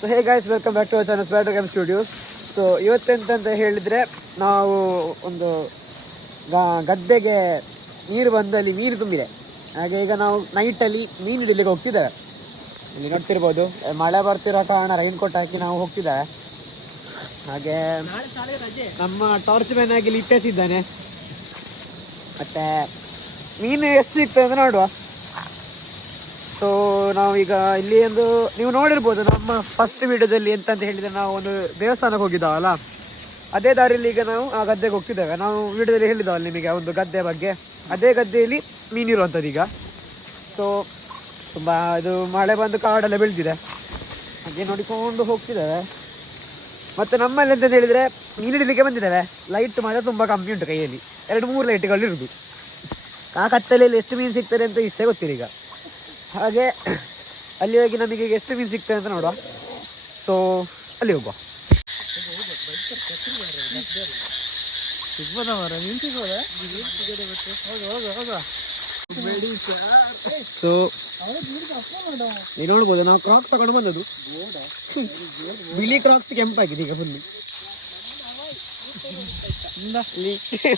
So hey guys, welcome back to our channel spatter game studios. So ಇವತ್ತೆಂತಂತ ಹೇಳಿದರೆ ನಾವು ಒಂದು ಗದ್ದೆಗೆ ನೀರು ಬಂದಲ್ಲಿ ಮೀನು ತುಂಬಿದೆ. ಹಾಗೆ ಈಗ ನಾವು ನೈಟಲ್ಲಿ ಮೀನು ಹಿಡಿಲಿಕ್ಕೆ ಹೋಗ್ತಿದ್ದೇವೆ. ಇಲ್ಲಿ ನೋಡ್ತಿರ್ಬೋದು, ಮಳೆ ಬರ್ತಿರೋ ಕಾರಣ ರೈನ್ ಕೋಟ್ ಹಾಕಿ ನಾವು ಹೋಗ್ತಿದ್ದೇವೆ. ಹಾಗೆ ನಮ್ಮ ಟಾರ್ಚ್ ಮ್ಯಾನ್ ಆಗಿ ಲಿಟ್ಟೇಸ್ ಇದ್ದಾನೆ. ಮತ್ತು ಮೀನು ಎಷ್ಟು ಸಿಗ್ತದೆ ಅಂತ ನೋಡುವ. ಸೊ ನಾವೀಗ ಇಲ್ಲಿ ಒಂದು ನೀವು ನೋಡಿರ್ಬೋದು, ನಮ್ಮ ಫಸ್ಟ್ ವಿಡಿಯೋದಲ್ಲಿ ಎಂತಂತ ಹೇಳಿದರೆ ನಾವು ಒಂದು ದೇವಸ್ಥಾನಕ್ಕೆ ಹೋಗಿದ್ದಾವಲ್ಲ, ಅದೇ ದಾರಿಯಲ್ಲಿ ಈಗ ನಾವು ಆ ಗದ್ದೆಗೆ ಹೋಗ್ತಿದ್ದೇವೆ. ನಾವು ವಿಡಿಯೋದಲ್ಲಿ ಹೇಳಿದ್ದಾವಲ್ಲ ನಿಮಗೆ ಒಂದು ಗದ್ದೆ ಬಗ್ಗೆ, ಅದೇ ಗದ್ದೆಯಲ್ಲಿ ಮೀನಿರುವಂಥದ್ದು ಈಗ. ಸೊ ತುಂಬ ಇದು ಮಳೆ ಬಂದು ಕಾಡೆಲ್ಲ ಬೆಳೆದಿದೆ, ಹಾಗೆ ನೋಡಿಕೊಂಡು ಹೋಗ್ತಿದ್ದೇವೆ. ಮತ್ತು ನಮ್ಮಲ್ಲಿ ಎಂತಂತ ಹೇಳಿದರೆ ಮೀನು ಹಿಡಲಿಕ್ಕೆ ಬಂದಿದ್ದೇವೆ. ಲೈಟ್ ಮಾತ್ರ ತುಂಬ ಕಮ್ಮಿ ಉಂಟು, ಕೈಯಲ್ಲಿ 2-3 ಲೈಟ್ಗಳಿರುವುದು. ಆ ಕತ್ತಲೆಯಲ್ಲಿ ಎಷ್ಟು ಮೀನು ಸಿಗ್ತದೆ ಅಂತ ಇಷ್ಟೇ ಗೊತ್ತಿಲ್ಲ ಈಗ. ಹಾಗೆ ಅಲ್ಲಿ ಹೋಗಿ ನಮಗೆ ಎಷ್ಟು ಮೀನು ಸಿಗ್ತದೆ ಅಂತ ನೋಡುವ. ಸೊ ಅಲ್ಲಿ ಹೋಗುವ. ಸೊ ನೀವು ನೋಡ್ಬೋದು, ನಾವು ಕ್ರಾಕ್ಸ್ ತಗೊಂಡು ಬಂದದ್ದು. ಬಿಳಿ ಕ್ರಾಕ್ಸ್ ಕೆಂಪಾಗಿದೆ ಈಗ ಫುಲ್ಲಿ.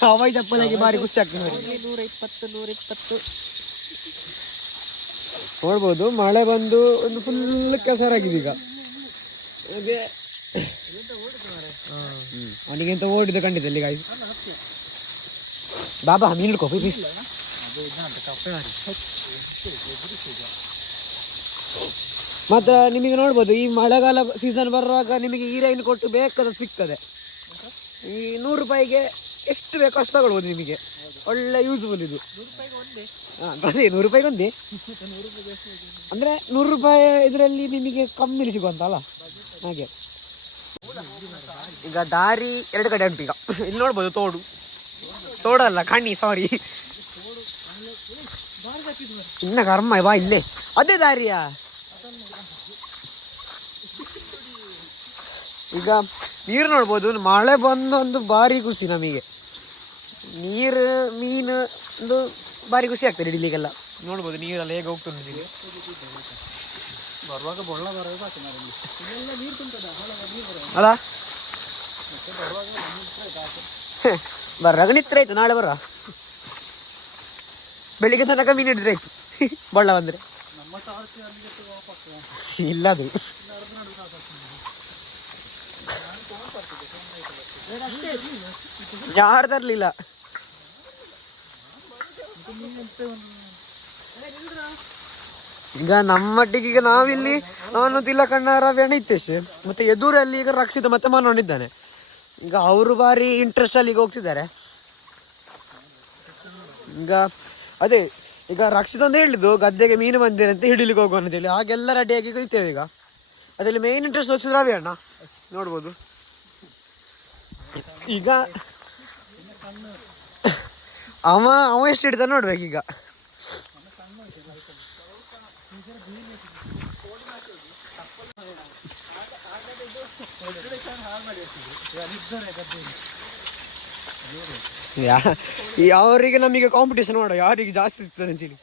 ಹವಾಯಿ ಚಪ್ಪಲಾಗಿ ಭಾರಿ ಖುಷಿ ಆಗ್ತದೆ. 120 ನೋಡ್ಬೋದು, ಮಳೆ ಬಂದು ಒಂದು ಫುಲ್ ಕೆಸರಾಗಿದೆ ಈಗ. ಹಾಗೆ ಅವನಿಗೆಂತ ಓಡಿದ್ದು ಖಂಡಿತ ಇಲ್ಲಿ ಗಾಯ್ಸ್. ಬಾಬಾ ಮೀನು ಹಿಡ್ಕೋ ಬಿ. ಮಾತ್ರ ನಿಮಗೆ ನೋಡ್ಬೋದು, ಈ ಮಳೆಗಾಲ ಸೀಸನ್ ಬರುವಾಗ ನಿಮಗೆ ಈ ರೈನ್ ಕೊಟ್ಟು ಬೇಕಾದ ಸಿಗ್ತದೆ. ಈ 100 ರೂಪಾಯಿಗೆ ಎಷ್ಟು ಬೇಕೋ ಅಷ್ಟು ತಗೊಳ್ಬೋದು. ನಿಮಗೆ ಒಳ್ಳೆ ಯೂಸ್ಫುಲ್ ಇದು. ಅದೇ 100 ರೂಪಾಯಿಗೆ ಒಂದೇ ಅಂದರೆ 100 ರೂಪಾಯಿ ಇದರಲ್ಲಿ ನಿಮಗೆ ಕಮ್ಮಿಲಿ ಸಿಗುವಂತಲ್ಲ ಹಾಗೆ. ಈಗ ದಾರಿ 2 ಕಡೆ ಉಂಟು. ಈಗ ಇಲ್ಲಿ ನೋಡ್ಬೋದು, ತೋಡಲ್ಲ ಕಣ್ಣಿ, ಸಾರಿ, ಇನ್ನ ಕರ್ಮ ಬಾ ಇಲ್ಲೇ ಅದೇ ದಾರಿಯಾ. ಈಗ ನೀರು ನೋಡ್ಬೋದು, ಮಳೆ ಬಂದೊಂದು ಭಾರಿ ಖುಷಿ ನಮಗೆ. ಮೀನು ಒಂದು ಭಾರಿ ಖುಷಿ ಆಗ್ತದೆ ಹಿಡಿಲಿಕ್ಕೆಲ್ಲ. ನೋಡ್ಬೋದು ನೀರೆಲ್ಲ ಹೇಗೆ ಹೋಗ್ತುಂಟು ಇಲ್ಲಿ. ಬರುವಾಗ ಬೊಳ್ಳ ಅಲ್ಲ ಬರುವಾಗ ನಿತ್ರ ಆಯ್ತು. ನಾಳೆ ಬರ ಬೆಳಿಗ್ಗೆ ತನಕ ಮೀನು ಹಿಡಿದ್ರೆ ಆಯ್ತು. ಬೊಳ್ಳ ಬಂದ್ರೆ ಇಲ್ಲ, ಅದು ಯಾರು ತರ್ಲಿಲ್ಲ. ಈಗ ನಮ್ಮಟ್ಟಿಗೆ ಈಗ ನಾವಿಲ್ಲಿ ನಾನು ತಿಲಕಣ್ಣ, ರವಿ, ನಿತೇಶ್ ಮತ್ತೆ ಎದುರಲ್ಲಿ ಈಗ ರಕ್ಷಿತ ಮತ್ತೆ ಮನೋಣಿದ್ದಾನೆ. ಈಗ ಅವರು ಭಾರಿ ಇಂಟ್ರೆಸ್ಟ್ ಅಲ್ಲಿ ಈಗ ಹೋಗ್ತಿದ್ದಾರೆ. ಈಗ ಅದೇ ಈಗ ರಕ್ಷಿತ ಅಂತ ಹೇಳಿದ್ದು ಗದ್ದೆಗೆ ಮೀನು ಬಂದಿದೆ ಅಂತ ಹಿಡಿಲಿಕ್ಕೆ ಹೋಗುವ ಅಂತೇಳಿ. ಹಾಗೆಲ್ಲ ರೆಡಿಯಾಗಿ ಇರ್ತೇವೆ ಈಗ. ಅದರಲ್ಲಿ ಮೇನ್ ಇಂಟ್ರೆಸ್ಟ್ వచ్చిದ ರವಿ ಅಣ್ಣ ನೋಡ್ಬೋದು. ಈಗ ಅವ ಎಷ್ಟು ಹಿಡಿದ ನೋಡ್ಬೇಕೀಗ. ಅವರಿಗೆ ನಮಗೆ ಕಾಂಪಿಟೇಷನ್ ಮಾಡೋ ಯಾರಿಗೆ ಜಾಸ್ತಿ ಸಿಗ್ತದೆ ಅಂತೇಳಿ.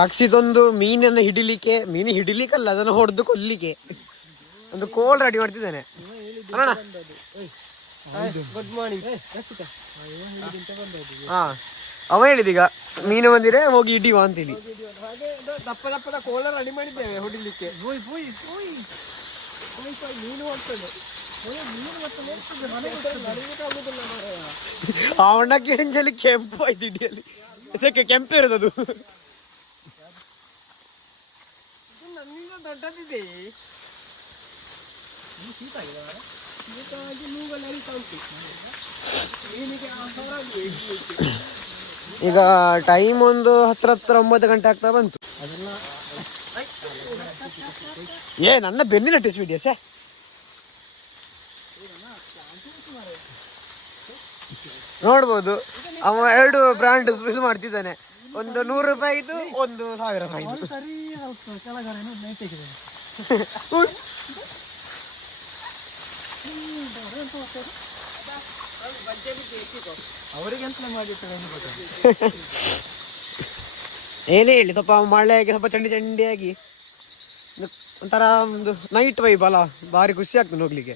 ರಕ್ಷಿತೊಂದು ಮೀನು ಹಿಡಿಲಿಕ್ಕಲ್ಲ, ಅದನ್ನು ಹೊಡೆದು ಕೊಲ್ಲಿಕ್ಕೆ ಒಂದು ಕೋಲ್ ರೆಡಿ ಮಾಡ್ತಿದ್ದಾನೆ. Good morning. ಹಾ, ಅವ ಹೇಳಿದೀಗ ಮೀನು ಬಂದಿದೆ ಹೋಗಿ ಹಿಡಿಯುವ ಅಂತೇಳಿ. ದಪ್ಪ ದಪ್ಪದ ಕೋಲ ರೆಡಿ ಮಾಡಿದ್ದೇವೆ ಹೊಡಿಲಿಕ್ಕೆ. ಅವಣ್ಣಕ್ಕೆ ಎಂಜಲಿ ಕೆಂಪು ಆಯ್ತು ಹಿಡಿಯಲ್ಲಿ. ಕೆಂಪು ಇರೋದು ದೊಡ್ಡದಿದೆ. ಈಗ ಟೈಮ್ ಒಂದು 9 ಗಂಟೆ ಆಗ್ತಾ ಬಂತು. ನನ್ನ ಬೆನ್ನಿನ ಟೆಸ್ಟ್ ವಿಡಿಯೋಸ್ ನೋಡ್ಬೋದು. ಅವ 2 ಬ್ರ್ಯಾಂಡ್ ಇದು ಮಾಡ್ತಿದ್ದಾನೆ. ಒಂದು 100 ರೂಪಾಯಿದು, ಒಂದು 1000 ರೂಪಾಯಿದು. ಅವರಿಗೆ ಎಂತ ಮಾಡಿ ಏನೇ ಹೇಳಿ ಸ್ವಲ್ಪ ಮಳೆಯಾಗಿ ಸ್ವಲ್ಪ ಚಂಡಿ ಚಂಡಿಯಾಗಿ ಒಂಥರ ಒಂದು ನೈಟ್ ವೈಬ್ ಅಲ್ಲ, ಭಾರಿ ಖುಷಿ ಆಗ್ತದೆ ಹೋಗ್ಲಿಕ್ಕೆ.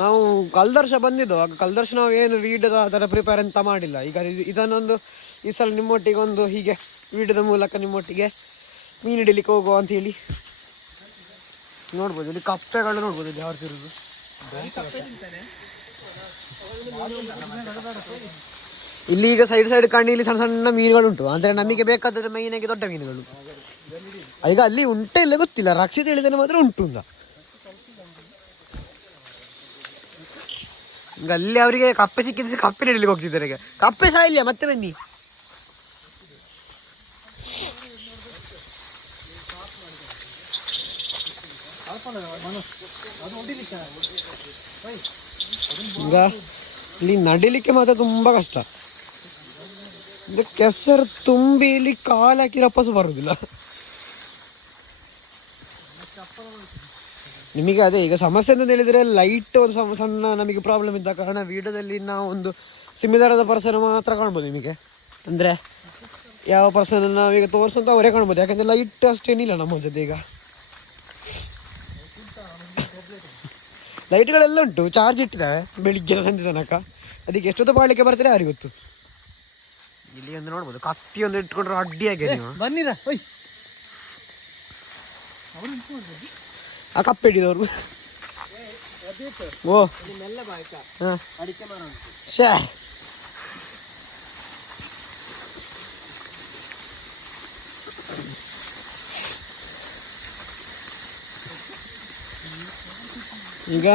ನಾವು ಕಲ್ದರ್ಶ ಬಂದಿದ್ದು, ಆಗ ಕಲ್ದರ್ಶ ನಾವು ಏನು ವೀಡಿಯೋದ ಆ ಥರ ಪ್ರಿಪೇರ್ ಅಂತ ಮಾಡಿಲ್ಲ. ಈಗ ಇದನ್ನೊಂದು ಈ ಸಲ ನಿಮ್ಮೊಟ್ಟಿಗೆ ಒಂದು ಹೀಗೆ ವೀಡಿಯೋದ ಮೂಲಕ ನಿಮ್ಮೊಟ್ಟಿಗೆ ಮೀನು ಹಿಡಿಲಿಕ್ಕೆ ಹೋಗುವ ಅಂತ ಹೇಳಿ. ನೋಡ್ಬೋದು ಇಲ್ಲಿ ಕಪ್ಪೆಗಳು ನೋಡ್ಬೋದು ಇಲ್ಲಿ ಯಾರು ತಿರುದು. ಇಲ್ಲಿ ಈಗ ಸೈಡ್ ಸೈಡ್ ಕಣ್ಣಿಲಿ ಸಣ್ಣ ಸಣ್ಣ ಮೀನುಗಳುಂಟು, ಅಂದರೆ ನಮಗೆ ಬೇಕಾದರೆ ಮೈನಾಗಿ ದೊಡ್ಡ ಮೀನುಗಳು. ಈಗ ಅಲ್ಲಿ ಉಂಟೆ ಇಲ್ಲ ಗೊತ್ತಿಲ್ಲ, ರಕ್ಷಿತ ಹೇಳಿದರೆ ಮಾತ್ರ ಉಂಟು ಅಂತ. ಈಗ ಅಲ್ಲಿ ಅವರಿಗೆ ಕಪ್ಪೆ ಸಿಕ್ಕಿದ್ರೆ ಕಪ್ಪೆ ಹಿಡಿಲಿಕ್ಕೆ ಹೋಗ್ತಿದ್ದಾರೆ. ಈಗ ಕಪ್ಪೆ ಸಹ ಇಲ್ಲ, ಮತ್ತೆ ಬನ್ನಿ. ಈಗ ಇಲ್ಲಿ ನಡಿಲಿಕ್ಕೆ ಮಾತ್ರ ತುಂಬಾ ಕಷ್ಟ. ಕೆಸರು ತುಂಬಿ ಇಲ್ಲಿ ಕಾಲು ಹಾಕಿ ರಪ್ಪಸು ಬರುದಿಲ್ಲ. ನಿಮಗೆ ಅದೇ ಈಗ ಸಮಸ್ಯೆ ಅಂತ ಹೇಳಿದ್ರೆ ಲೈಟ್ ಒಂದು ಸಣ್ಣ ನಮಗೆ ಪ್ರಾಬ್ಲಮ್ ಇದ್ದ ಕಾರಣ ವಿಡಿಯೋದಲ್ಲಿ ನಾವು ಒಂದು ಸಿಮಿದಾರದ ಪರ್ಸನ್ ಮಾತ್ರ ಕಾಣ್ಬೋದು ನಿಮಗೆ. ಅಂದರೆ ಯಾವ ಪರ್ಸನ್ ನಾವೀಗ ತೋರಿಸಂತ ಅವರೇ ಕಾಣ್ಬೋದು, ಯಾಕಂದರೆ ಲೈಟ್ ಅಷ್ಟೇನಿಲ್ಲ ನಮ್ಮ ಜೊತೆ. ಈಗ ಲೈಟ್ಗಳೆಲ್ಲ ಉಂಟು, ಚಾರ್ಜ್ ಇಟ್ಟಿದ್ದಾವೆ ಬೆಳಿಗ್ಗೆ ಸಂಜೆ ತನಕ. ಅದಕ್ಕೆ ಎಷ್ಟೊತ್ತು ಬಾಳಿಕೆ ಬರ್ತಾರೆ ಯಾರಿಗೆ ಗೊತ್ತು. ಇಲ್ಲಿ ಒಂದು ನೋಡ್ಬೋದು ಕತ್ತಿ ಒಂದು ಇಟ್ಕೊಂಡ್ರೆ ಅಡ್ಡಿಯಾಗಿ ನೀವು ಬನ್ನಿರ ಆ ಕಪ್ಪೆ ಹಿಡಿದವರು. ಓ ಶೇ ಈಗ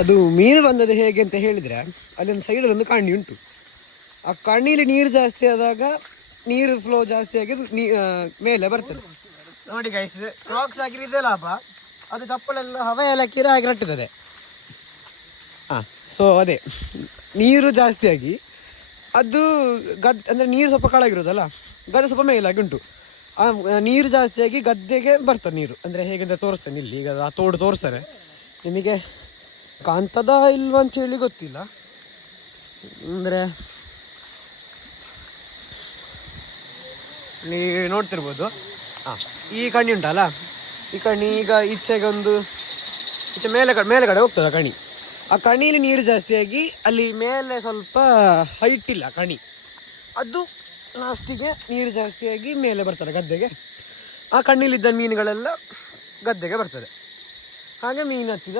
ಅದು ಮೀನು ಬಂದದ್ದು ಹೇಗೆ ಅಂತ ಹೇಳಿದರೆ, ಅಲ್ಲೊಂದು ಸೈಡಲ್ಲಿ ಒಂದು ಕಣ್ಣಿ ಉಂಟು. ಆ ಕಣ್ಣೀಲಿ ನೀರು ಜಾಸ್ತಿ ಆದಾಗ ನೀರು ಫ್ಲೋ ಜಾಸ್ತಿ ಆಗಿ ಮೇಲೆ ಬರ್ತದೆ. ನೋಡಿ ಗೈಸ್, ಕ್ರಾಕ್ಸ್ ಹಾಕಿದ್ರೆ ಲಾಭ, ಅದು ಚಪ್ಪಲೆಲ್ಲ ಹವೆ ಎಲ್ಲ ಕಿರ ಹಾಕಿ ರಟ್ಟುತ್ತದೆ. ಹಾಂ, ಸೊ ಅದೇ ನೀರು ಜಾಸ್ತಿಯಾಗಿ ಅದು ಅಂದರೆ ನೀರು ಸ್ವಲ್ಪ ಕೆಳಗಿರೋದಲ್ಲ, ಗದ್ದೆ ಸ್ವಲ್ಪ ಮೇಲಾಗಿ ಉಂಟು. ಆ ನೀರು ಜಾಸ್ತಿಯಾಗಿ ಗದ್ದೆಗೆ ಬರ್ತದೆ ನೀರು. ಅಂದರೆ ಹೇಗೆಂತ ತೋರಿಸ್ತೇನೆ ಇಲ್ಲಿ. ಈಗ ಆ ತೋಡು ತೋರಿಸ್ತಾರೆ ನಿಮಗೆ, ಕಾಣ್ತದ ಇಲ್ವ ಅಂತೇಳಿ ಗೊತ್ತಿಲ್ಲ. ಅಂದರೆ ಇಲ್ಲಿ ನೋಡ್ತಿರ್ಬೋದು. ಹಾಂ, ಈ ಕಣ್ಣಿ ಉಂಟಲ್ಲ, ಈ ಕಣ್ಣಿ ಈಗ ಈಚೆಗೆ ಒಂದು ಈಚೆ ಮೇಲೆಗಡೆ ಹೋಗ್ತದೆ ಕಣಿ. ಆ ಕಣಿಲಿ ನೀರು ಜಾಸ್ತಿಯಾಗಿ ಅಲ್ಲಿ ಮೇಲೆ ಸ್ವಲ್ಪ ಹೈಟ್ ಇಲ್ಲ ಕಣಿ, ಅದು ಲಾಸ್ಟಿಗೆ ನೀರು ಜಾಸ್ತಿಯಾಗಿ ಮೇಲೆ ಬರ್ತದೆ ಗದ್ದೆಗೆ. ಆ ಕಣ್ಣಿಲಿದ್ದ ಮೀನುಗಳೆಲ್ಲ ಗದ್ದೆಗೆ ಬರ್ತದೆ. ಹಾಗೆ ಮೀನು ಹತ್ತಿದ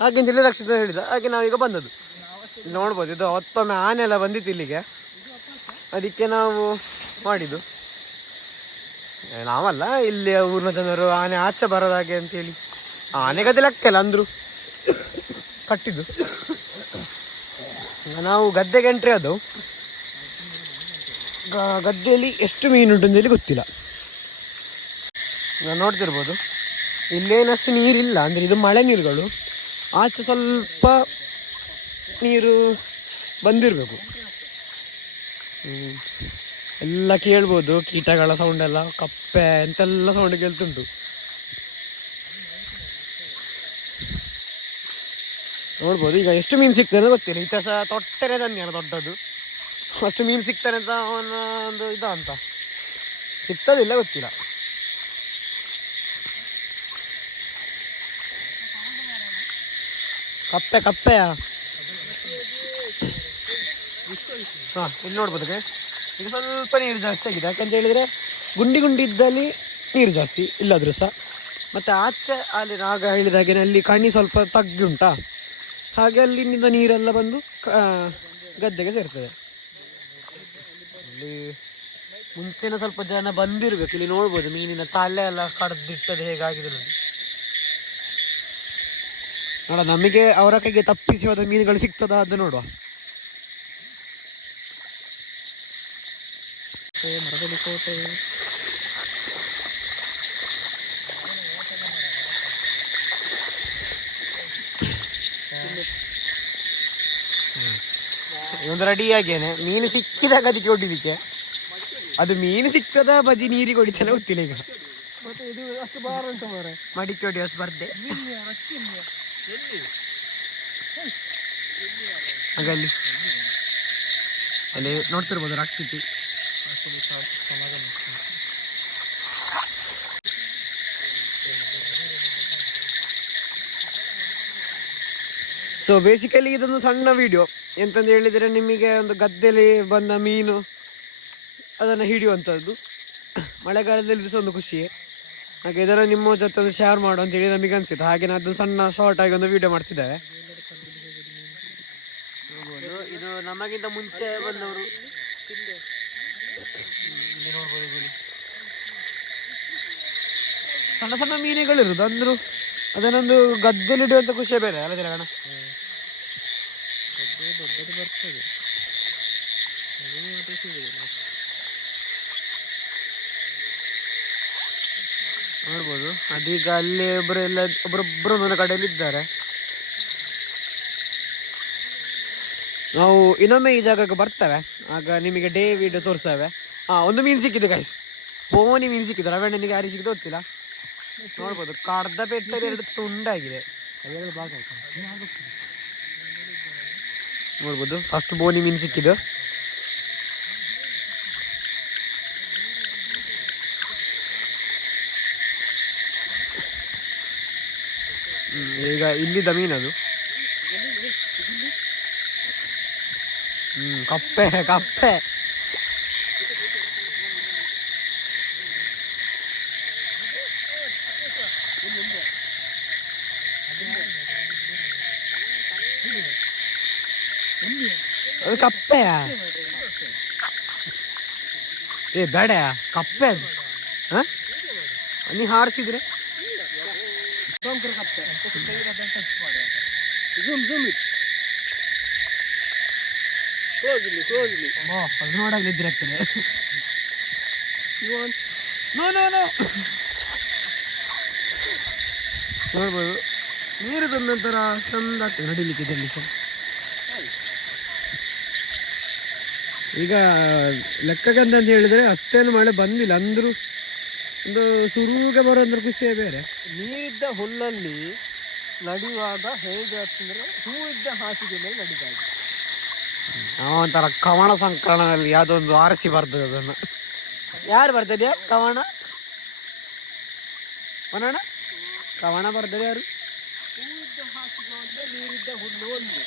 ಹಾಗೆ ಅಂತೇಳಿ ರಕ್ಷಿತ ಹೇಳಿದ ಹಾಗೆ ನಾವೀಗ ಬಂದದ್ದು. ನೋಡ್ಬೋದು, ಇದು ಹೊತ್ತೊಮ್ಮೆ ಆನೆ ಎಲ್ಲ ಬಂದಿತ್ತು ಇಲ್ಲಿಗೆ, ಅದಕ್ಕೆ ನಾವು ಮಾಡಿದ್ದು. ನಾವಲ್ಲ, ಇಲ್ಲಿ ಊರಿನ ಜನರು ಆನೆ ಆಚೆ ಬರೋದಾಗೆ ಅಂತೇಳಿ ಆನೆ ಗದ್ದೆ ಲೆಕ್ಕಲ್ಲ ಅಂದರು ಕಟ್ಟಿದ್ದು. ನಾವು ಗದ್ದೆಗೆ ಎಂಟ್ರಿ ಅದು, ಗದ್ದೆಯಲ್ಲಿ ಎಷ್ಟು ಮೀನುಂಟು ಅಂತೇಳಿ ಗೊತ್ತಿಲ್ಲ. ನೋಡ್ತಿರ್ಬೋದು ಇಲ್ಲೇನಷ್ಟು ನೀರಿಲ್ಲ, ಅಂದರೆ ಇದು ಮಳೆ ನೀರುಗಳು. ಆಚೆ ಸ್ವಲ್ಪ ನೀರು ಬಂದಿರಬೇಕು. ಎಲ್ಲ ಕೇಳ್ಬೋದು, ಕೀಟಗಳ ಸೌಂಡೆಲ್ಲ, ಕಪ್ಪೆ ಎಂತೆಲ್ಲ ಸೌಂಡ್ ಕೇಳ್ತುಂಟು. ನೋಡ್ಬೋದು ಈಗ ಎಷ್ಟು ಮೀನು ಸಿಗ್ತದೆ ಗೊತ್ತಿಲ್ಲ. ಈ ಸಹ ತೊಟ್ಟರೆ ತಂದಿಯಲ್ಲ ದೊಡ್ಡದು, ಅಷ್ಟು ಮೀನು ಸಿಗ್ತಾನೆ ಅಂತ ಅವನ ಒಂದು ಇದ ಅಂತ ಸಿಗ್ತದಿಲ್ಲ ಗೊತ್ತಿಲ್ಲ. ಕಪ್ಪೆಯ ಹಾಂ, ಇಲ್ಲಿ ನೋಡ್ಬೋದು ಗೈಸ್. ಈಗ ಸ್ವಲ್ಪ ನೀರು ಜಾಸ್ತಿ ಆಗಿದೆ, ಯಾಕಂತ ಹೇಳಿದರೆ ಗುಂಡಿ ಇದ್ದಲ್ಲಿ ನೀರು ಜಾಸ್ತಿ ಇಲ್ಲಾದರೂ ಸಹ. ಮತ್ತು ಆಚೆ ಅಲ್ಲಿ ಆಗ ಹೇಳಿದಾಗೆ ಅಲ್ಲಿ ಕಣ್ಣಿ ಸ್ವಲ್ಪ ತಗ್ಗಿ ಉಂಟಾ, ಹಾಗೆ ಅಲ್ಲಿಂದ ನೀರೆಲ್ಲ ಬಂದು ಗದ್ದೆಗೆ ಸೇರ್ತದೆ. ಇಲ್ಲಿ ಮುಂಚೆನ ಸ್ವಲ್ಪ ಜನ ಬಂದಿರಬೇಕು. ಇಲ್ಲಿ ನೋಡ್ಬೋದು ಮೀನಿನ ತಲೆ ಎಲ್ಲ ಕಡ್ದಿಟ್ಟದು ಹೇಗಾಗಿದೆ ನೋಡಿ. ನೋಡ, ನಮಗೆ ಅವರ ಕೈಗೆ ತಪ್ಪಿಸಿ ಹೋದ ಮೀನುಗಳು ಸಿಗ್ತದ ಅದು ನೋಡುವ. ಮರದಲ್ಲಿ ಕೋಟೆ ಒಂದು ರೆಡಿಯಾಗೇನೆ ಮೀನು ಸಿಕ್ಕಿದಾಗ ಅದಕ್ಕೆ ಹೊಡಿಲಿಕ್ಕೆ. ಅದು ಮೀನು ಸಿಗ್ತದ ಬಜಿ ನೀರಿಗೆ ಹೊಡಿತಾನೆ ಗೊತ್ತಿಲ್ಲ ಈಗ. ಇದು ಅಷ್ಟು ಭಾರ ಉಂಟು ಮಾರೆ, ಮಡಿಕೆ ಹೊಡಿಯೋ ಸ್ಪರ್ಧೆ ಹಾಗೆ ಅಲ್ಲಿ ನೋಡ್ತಿರ್ಬೋದು ರಕ್ಷಿತಿ ಸೊ ಬೇಸಿಕಲಿ ಇದೊಂದು ಸಣ್ಣ ವಿಡಿಯೋ. ಎಂತಂದು ಹೇಳಿದರೆ, ನಿಮಗೆ ಒಂದು ಗದ್ದೆಯಲ್ಲಿ ಬಂದ ಮೀನು ಅದನ್ನು ಹಿಡಿಯುವಂಥದ್ದು. ಮಳೆಗಾಲದಲ್ಲಿ ಸಹ ಒಂದು ಖುಷಿಯೇ. ಹಾಗೆ ಇದನ್ನು ನಿಮ್ಮ ಜೊತೆ ಒಂದು ಶೇರ್ ಮಾಡು ಅಂತೇಳಿ ನಮಗೆ ಅನಿಸಿತ್ತು. ಹಾಗೆ ಅದು ಸಣ್ಣ ಶಾರ್ಟ್ ಆಗಿ ಒಂದು ವಿಡಿಯೋ ಮಾಡ್ತಿದ್ದೇವೆ. ಇದು ನಮಗಿಂತ ಮುಂಚೆ ಬಂದವರು. ಸಣ್ಣ ಸಣ್ಣ ಮೀನುಗಳಿರುವುದು ಅಂದ್ರು ಅದನ್ನೊಂದು ಗದ್ದೆಯಲ್ಲಿ ಹಿಡಿಯುವಂಥ ಖುಷಿಯೇ ಬೇರೆ ಅಲ್ಲ ಜಲಗಣ. ನೋಡ್ಬೋದು, ಅದೀಗ ಅಲ್ಲಿ ಒಬ್ಬರೊಬ್ಬರು ಒಂದೊಂದು ಕಡೆಯಲ್ಲಿ ಇದ್ದಾರೆ. ನಾವು ಇನ್ನೊಮ್ಮೆ ಈ ಜಾಗಕ್ಕೆ ಬರ್ತೇವೆ, ಆಗ ನಿಮಗೆ ಡೇ ವಿಡಿಯೋ ತೋರಿಸ್ತೇವೆ. ಒಂದು ಮೀನು ಸಿಕ್ಕಿದೆ ಗೈಸ್, ಬೋನಿ ಮೀನು ಸಿಕ್ಕಿದೆ. ರವಣ್ಣನಿಗೆ ಯಾರಿಗೆ ಸಿಕ್ಕಿದೆ ಗೊತ್ತಿಲ್ಲ. ನೋಡ್ಬೋದು, ಕಡ್ದ ಪೆಟ್ಟಲ್ಲಿ 2 ತುಂಡಾಗಿದೆ. ನೋಡ್ಬೋದು, ಫಸ್ಟ್ ಬೋನಿ ಮೀನು ಸಿಕ್ಕಿದ್ದು. ಈಗ ಇಲ್ಲಿದ್ದ ಮೀನದು. ಕಪ್ಪೆ ಕಪ್ಪೆ. ಅದು ಕಪ್ಪೆಯಾ? ಬೇಡ, ಕಪ್ಪೆ ಅದು. ನೀ ಹಾರಿಸಿದ್ರೆ ಅದು ನೋಡಾಗ್ಲಿದ್ರೆ ಆಗ್ತದೆ. ನೋಡ್ಬೋದು, ನೀರು ತಂದಂತರ ಚಂದ ಆಗ್ತದೆ ನಡಿಲಿಕ್ಕೆ ಇದರಲ್ಲಿ ಸಹ. ಈಗ ಲೆಕ್ಕಗಂತ ಅಂತ ಹೇಳಿದ್ರೆ ಅಷ್ಟೇನು ಮಳೆ ಬಂದಿಲ್ಲ, ಅಂದ್ರೂ ಒಂದು ಸುರುಗೆ ಬರೋದ್ರ ಖುಷಿಯೇ ಬೇರೆ. ನೀರಿದ್ದ ಹುಲ್ಲಲ್ಲಿ ನಡೆಯುವಾಗ ಹೇಗೆ ಅಂತಂದ್ರೆ ಹೂ ಇದ್ದ ಹಾಸಿಗೆ ಮೇಲೆ ನಡೀತಾ ಇದೆ. ಒಂಥರ ಕವಣ ಸಂಕಲನದಲ್ಲಿ ಯಾವುದೊಂದು ಆರಿಸಿ ಬರ್ತದೆ. ಅದನ್ನು ಯಾರು ಬರ್ತದೆ? ಕವಣ ಒನಣ ಕವಣ ಬರ್ತದೆ ಯಾರು? ಹೂ ಇದ್ದ ಹಾಸಿಗೆ ಅಂದ್ರೆ ನೀರಿದ್ದ ಹುಲ್ಲು ಒಂದು.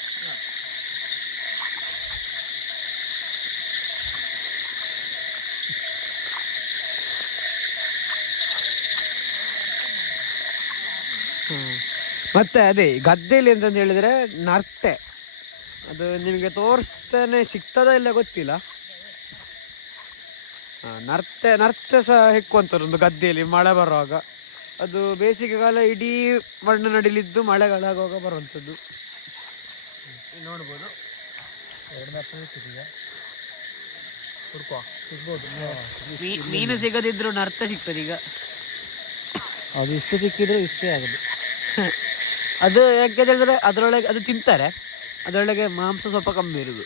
ಮತ್ತೆ ಅದೇ ಗದ್ದೆಯಲ್ಲಿ ಅಂತಂತ ಹೇಳಿದ್ರೆ ನರ್ತೆ, ಅದು ನಿಮಗೆ ತೋರಿಸ್ತಾನೆ ಸಿಗ್ತದ ಇಲ್ಲ ಗೊತ್ತಿಲ್ಲ. ನರ್ತೆ ಸಹ ಹೆಕ್ಕುವಂಥವ್ರು ಒಂದು ಗದ್ದೆಯಲ್ಲಿ ಮಳೆ ಬರುವಾಗ. ಅದು ಬೇಸಿಗೆಗಾಲ ಇಡೀ ಮಣ್ಣು ನಡಿಲಿದ್ದು ಮಳೆಗಾಲಾಗುವಾಗ ಬರುವಂಥದ್ದು. ನೋಡ್ಬೋದು, ಸಿಗ್ಬೋದು. ಮೀನು ಸಿಗದಿದ್ರು ನರ್ತೆ ಸಿಗ್ತದೆ ಈಗ. ಅದು ಇಷ್ಟು ಸಿಕ್ಕಿದ್ರು ಇಷ್ಟೇ ಆಗೋದು. ಅದು ಯಾಕೆ ಹೇಳಿದ್ರೆ ಅದರೊಳಗೆ ಅದು ತಿಂತಾರೆ, ಅದರೊಳಗೆ ಮಾಂಸ ಸ್ವಲ್ಪ ಕಮ್ಮಿ ಇರುವುದು.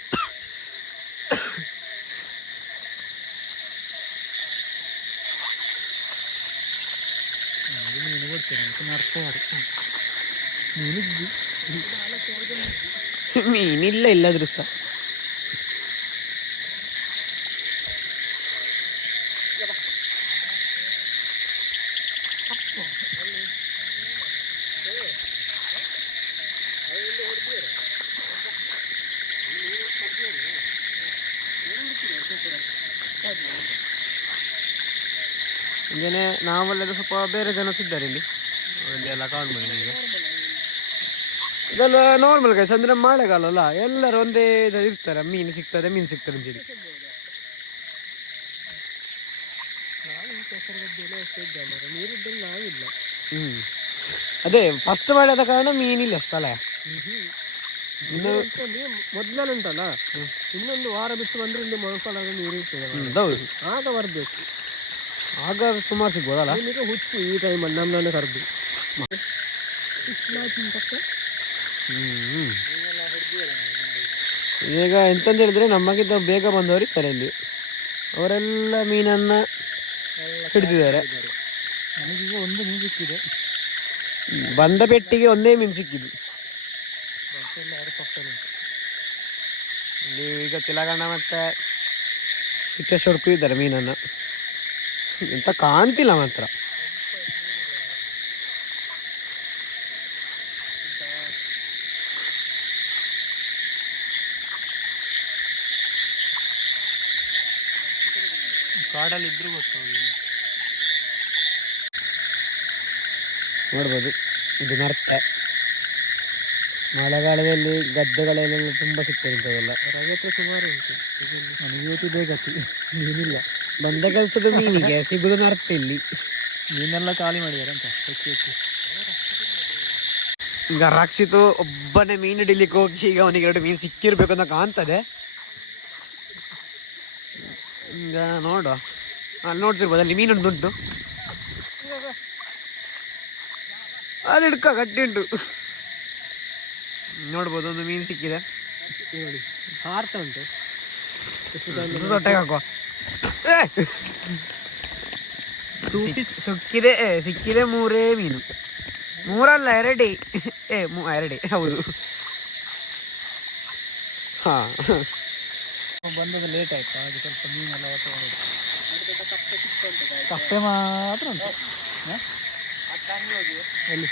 ಮೀನಿಲ್ಲ ಇಲ್ಲದ್ರೂ ಸಹ. ಹಂಗೇನೆ ನಾವಲ್ಲೆಲ್ಲ ಸ್ವಲ್ಪ ಬೇರೆ ಜನ ಸಿದ್ದಾರೆ ಇಲ್ಲಿ ಎಲ್ಲ ಕಾಲ್ ಮಾಡಿ. ಇದೆಲ್ಲ ನಾರ್ಮಲ್ ಗೈಸ್, ಅಂದ್ರೆ ಮಳೆಗಾಲ ಅಲ್ಲ, ಎಲ್ಲರೂ ಒಂದೇ ಇದ್ರಲ್ಲಿ ಇರ್ತಾರೆ. ಮೀನು ಸಿಗ್ತದೆ ಅಂತೇಳಿ. ಅದೇ ಫಸ್ಟ್ ಮಳೆ ಆದ ಕಾರಣ ಮೀನಿಲ್ಲ ಸ್ಥಳ. ಮೊದಲುಂಟಲ್ಲ, ಇನ್ನೊಂದು ವಾರ ಬಿಟ್ಟು ಬಂದ್ರೆ ಇಲ್ಲಿ ಮೊಳಕಾಲಾಗ ನೀರು ಇರ್ತದೆ. ಹೌದು, ಆಗ ಬರ್ಬೇಕು, ಆಗ ಸುಮಾರು ಸಿಗ್ಬೋದಲ್ಲ. ಹುಚ್ಚು ಈ ಟೈಮಲ್ಲಿ ನಮ್ಮನ್ನ ಕರೆದು. ಈಗ ಎಂತಂತ ಹೇಳಿದ್ರೆ ನಮಗಿಂತ ಬೇಗ ಬಂದವರು ಇರ್ತಾರೆ ಇಲ್ಲಿ, ಅವರೆಲ್ಲ ಮೀನನ್ನ ಹಿಡಿದಿದ್ದಾರೆ. ನನಗೀಗ ಒಂದು ಮೀನು ಸಿಕ್ಕಿದೆ, ಬಂದ ಪೆಟ್ಟಿಗೆ ಒಂದೇ ಮೀನು ಸಿಕ್ಕಿದ್ದು. ಇಲ್ಲಿ ಈಗ ತಿಲಗಣ್ಣ ಮತ್ತೆ ಇತ್ತೆಷ್ಟು ಹೊಡ್ಕಿದ್ದಾರೆ ಮೀನನ್ನು. ಎಂತ ಕಾಣ್ತಿಲ್ಲ ಮಾತ್ರ. ಕಾಡಲ್ಲಿ ಇದ್ರೂ ಗೊತ್ತಾಗಲ್ಲ. ನೋಡ್ಬೋದು ಇದು ನರ್ತೆ. ಮಳೆಗಾಲದಲ್ಲಿ ಗದ್ದೆಗಳಲ್ಲೆಲ್ಲ ತುಂಬ ಸಿಗ್ತದೆ ಇಂಥವೆಲ್ಲ. ರಗತ್ರ ಸುಮಾರು ಉಂಟು. ನನಗೆ ಇವತ್ತಿದೆ ಗತಿ, ಮೀನಿಲ್ಲ. ಬಂದ ಕೆಲಸದ ಮೀನಿಗೆ ಸಿಗುದು ನರ್ತೆ ಇಲ್ಲಿ. ಮೀನೆಲ್ಲ ಖಾಲಿ ಮಾಡಿದ್ದಾರೆ ಅಂತ ಈಗ ರಕ್ಷಿತು ಒಬ್ಬನೇ ಮೀನು ಹಿಡಿಲಿಕ್ಕೆ ಹೋಗಿ ಈಗ ಅವನಿಗೆ 2 ಮೀನು ಸಿಕ್ಕಿರ್ಬೇಕು ಅಂತ ಕಾಣ್ತದೆ. ಈಗ ನೋಡುವ, ಅಲ್ಲಿ ನೋಡ್ತಿರ್ಬೋದು, ಅಲ್ಲಿ ಮೀನುಂಟು. ಅದು ಹಿಡ್ಕ ಗಟ್ಟಿ ಉಂಟು. ನೋಡ್ಬೋದು, ಒಂದು ಮೀನು ಸಿಕ್ಕಿದೆ ನೋಡಿ, ಹಾರ್ತಾ ಉಂಟು. ತೊಟ್ಟೆಗೆ ಹಾಕುವ. ಸಿಕ್ಕಿದೆ 3 ಮೀನು. 3 ಅಲ್ಲ 2. 2 ಹೌದು. ಹಾ, ಬಂದದ್ದು ಲೇಟ್ ಆಯ್ತು, ಹಾಗೆ ಸ್ವಲ್ಪ ಮೀನೆಲ್ಲ ಕಪ್ಪೆ ಮಾತ್ರ ಉಂಟು. ಎಲ್ಲಿ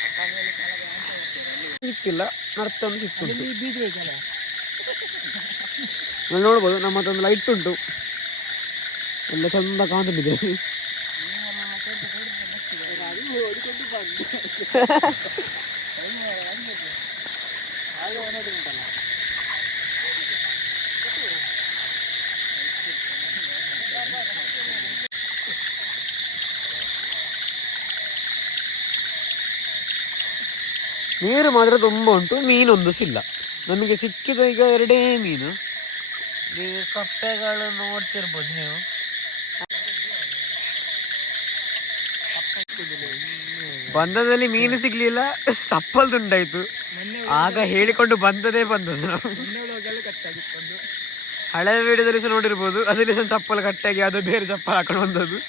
ಸಿಕ್ಕಿಲ್ಲ, ನರ್ತೊಂದು ಸಿಕ್ತು. ಬೀಜ ಬೇಕಲ್ಲ. ಅಲ್ಲಿ ನೋಡ್ಬೋದು, ನಮ್ಮ ಹತ್ರ ಒಂದು ಲೈಟ್ ಉಂಟು, ಎಲ್ಲ ಚಂದ ಕಾಣ್ತಿದೆ. ನೀರು ಮಾತ್ರ ತುಂಬ ಉಂಟು, ಮೀನೊಂದು ಸಿಲ್ಲ ನಮಗೆ ಸಿಕ್ಕಿದ. ಈಗ 2 ಮೀನು. ಈಗ ಕಪ್ಪೆಗಳು ನೋಡ್ತಿರ್ಬೋದು ನೀವು. ಬಂದದಲ್ಲಿ ಮೀನು ಸಿಗ್ಲಿಲ್ಲ, ಚಪ್ಪಲ್ ತುಂಡಾಯ್ತು. ಆಗ ಹೇಳಿಕೊಂಡು ಬಂದದ್ದು ನಾವು. ಹಳೆ ವಿಡಿಯೋದಲ್ಲಿ ಸಹ ನೋಡಿರ್ಬೋದು, ಅದರಲ್ಲಿ ಸಹ ಚಪ್ಪಲ್ ಕಟ್ಟಾಗಿ ಅದು ಬೇರೆ ಚಪ್ಪಲ್ ಹಾಕೊಂಡು ಬಂದದ್ದು.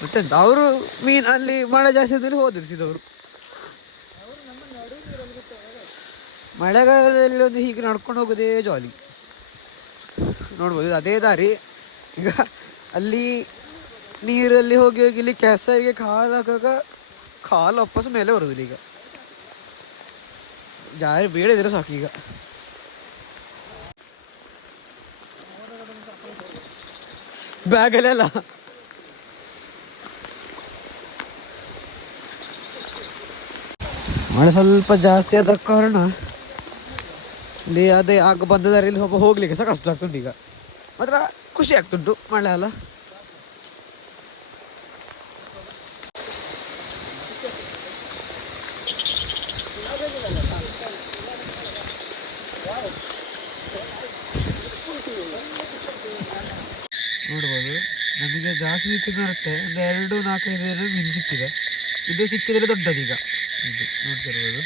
ಮತ್ತೆ ಅವರು ಮೀನು ಅಲ್ಲಿ ಮಳೆ ಜಾಸ್ತಿ ಆದಲ್ಲಿ ಹೋದಿರಿಸಿದವರು. ಮಳೆಗಾಲದಲ್ಲಿ ಒಂದು ಹೀಗೆ ನಡ್ಕೊಂಡು ಹೋಗೋದೇ ಜಾಲಿ. ನೋಡ್ಬೋದು, ಅದೇ ದಾರಿ. ಈಗ ಅಲ್ಲಿ ನೀರಲ್ಲಿ ಹೋಗಿ ಹೋಗಿ ಇಲ್ಲಿ ಕೆಸರಿಗೆ ಕಾಲು ಹಾಕಾಗ ಕಾಲು ವಾಪಸ್ ಮೇಲೆ ಬರೋದಿಲ್ಲ. ಈಗ ಜಾರಿ ಬೀಳಿದ್ರೆ ಸಾಕು. ಈಗ ಬ್ಯಾಗಲ್ಲೆಲ್ಲ ಮಳೆ ಸ್ವಲ್ಪ ಜಾಸ್ತಿ ಆದ ಕಾರಣ ಇಲ್ಲಿ ಅದೇ ಆಗ ಬಂದ ದಾರಿಯಲ್ಲಿ ಹೋಗ್ಲಿಕ್ಕೆ ಸಹ ಕಷ್ಟ ಆಗ್ತುಂಟು. ಈಗ ಮಾತ್ರ ಖುಷಿ ಆಗ್ತುಂಟು ಮಳೆ ಅಲ್ಲ. ನೋಡ್ಬೋದು, ನಮಗೆ ಜಾಸ್ತಿ ಸಿಕ್ಕಿದ ರಟ್ಟೆ ಒಂದು 2-4-5 ಮೀನು ಸಿಕ್ಕಿದೆ. ಇದು ಸಿಕ್ಕಿದ್ರೆ ದೊಡ್ಡದೀಗ. ಇದು ನೋಡ್ತಿರ್ಬೋದು.